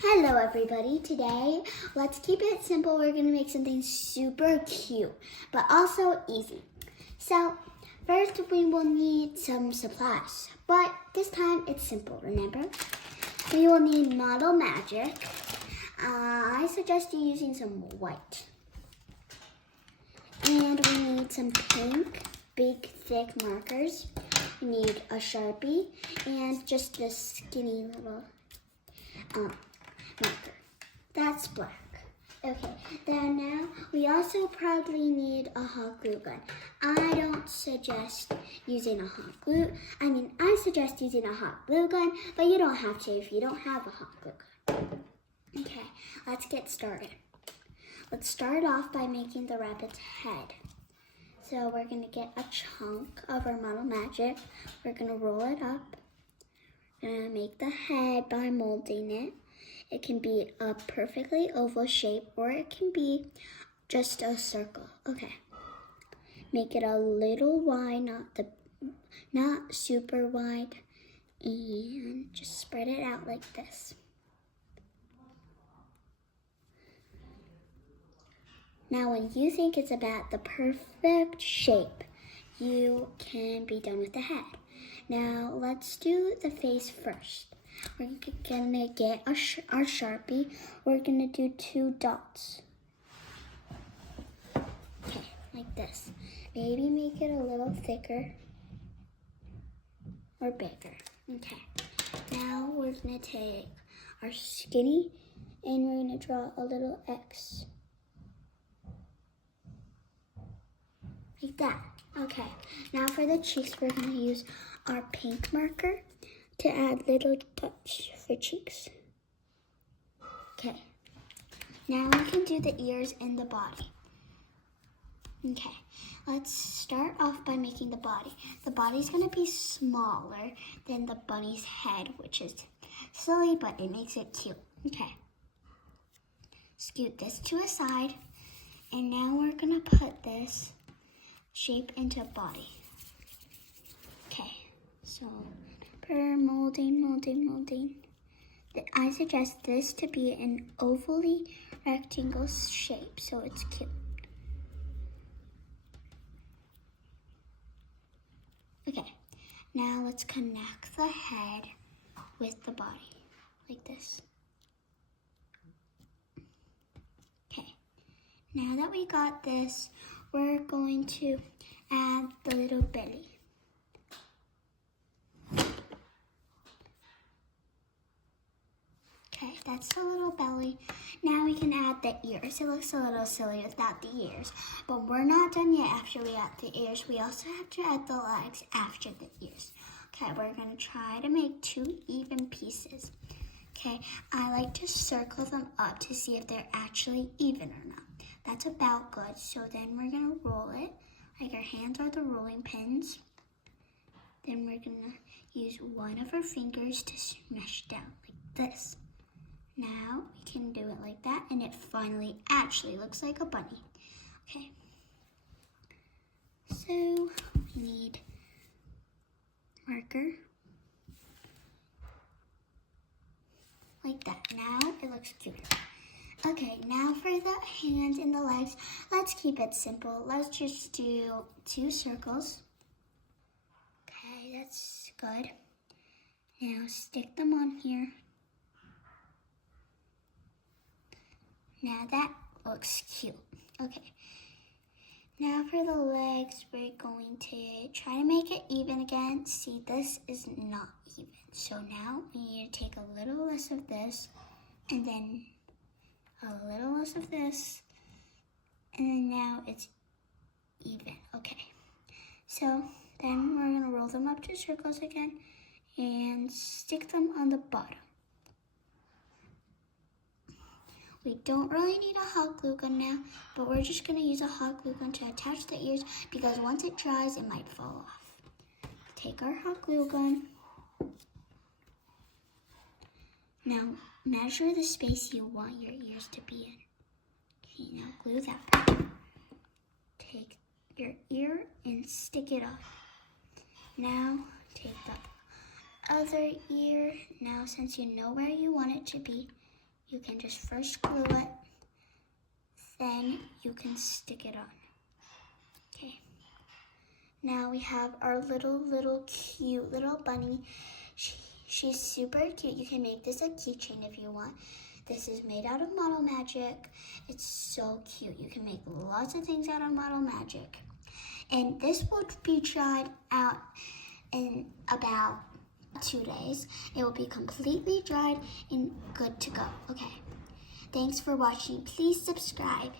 Hello everybody, today let's keep it simple. We're going to make something super cute, but also easy. So first we will need some supplies, but this time it's simple, remember? We will need Model Magic. I suggest you using some white. And we need some pink, big, thick markers. We need a Sharpie and just this skinny little marker. That's black. Okay, then now we also probably need a hot glue gun. I don't suggest using a hot glue. I suggest using a hot glue gun, but you don't have to if you don't have a hot glue gun. Okay, let's get started. Let's start off by making the rabbit's head. So we're gonna get a chunk of our Model Magic. We're gonna roll it up. We're gonna make the head by molding it. It can be a perfectly oval shape or it can be just a circle. Okay. Make it a little wide, not super wide, and just spread it out like this. Now when you think it's about the perfect shape, you can be done with the head. Now let's do the face first. We're gonna get our Sharpie. We're gonna do 2 dots. Okay, like this. Maybe make it a little thicker or bigger. Okay, now we're gonna take our skinny and we're gonna draw a little X. Like that. Okay, now for the cheeks, we're gonna use our pink marker to add little touch for cheeks. Okay, now we can do the ears and the body. Okay, let's start off by making the body. The body's gonna be smaller than the bunny's head, which is silly, but it makes it cute. Okay, scoot this to a side, and now we're gonna put this shape into a body. Okay, so molding. I suggest this to be an ovally rectangle shape so it's cute. Okay, now let's connect the head with the body, like this. Okay, now that we got this, we're going to add the little belly. Okay, that's the little belly. Now we can add the ears. It looks a little silly without the ears, but we're not done yet after we add the ears. We also have to add the legs after the ears. Okay, we're gonna try to make 2 even pieces. Okay, I like to circle them up to see if they're actually even or not. That's about good. So then we're gonna roll it, like our hands are the rolling pins. Then we're gonna use one of our fingers to smash down like this. Now we can do it like that, and it finally actually looks like a bunny. Okay, so we need marker, like that. Now it looks cuter. Okay, now for the hands and the legs, let's keep it simple. Let's just do 2 circles. Okay, that's good. Now stick them on here. Now that looks cute. Okay, now for the legs, we're going to try to make it even again. See, this is not even. So now we need to take a little less of this, and then a little less of this, and then now it's even. Okay, so then we're gonna roll them up to circles again and stick them on the bottom. We don't really need a hot glue gun now, but we're just gonna use a hot glue gun to attach the ears because once it dries, it might fall off. Take our hot glue gun. Now measure the space you want your ears to be in. Okay, now glue that. Take your ear and stick it on. Now take the other ear. Now since you know where you want it to be, you can just first glue it, then you can stick it on. Okay. Now we have our little cute little bunny. She's super cute. You can make this a keychain if you want. This is made out of Model Magic. It's so cute. You can make lots of things out of Model Magic. And this will be dried out in about 2 days. It will be completely dried and good to go. Okay. Thanks for watching. Please subscribe.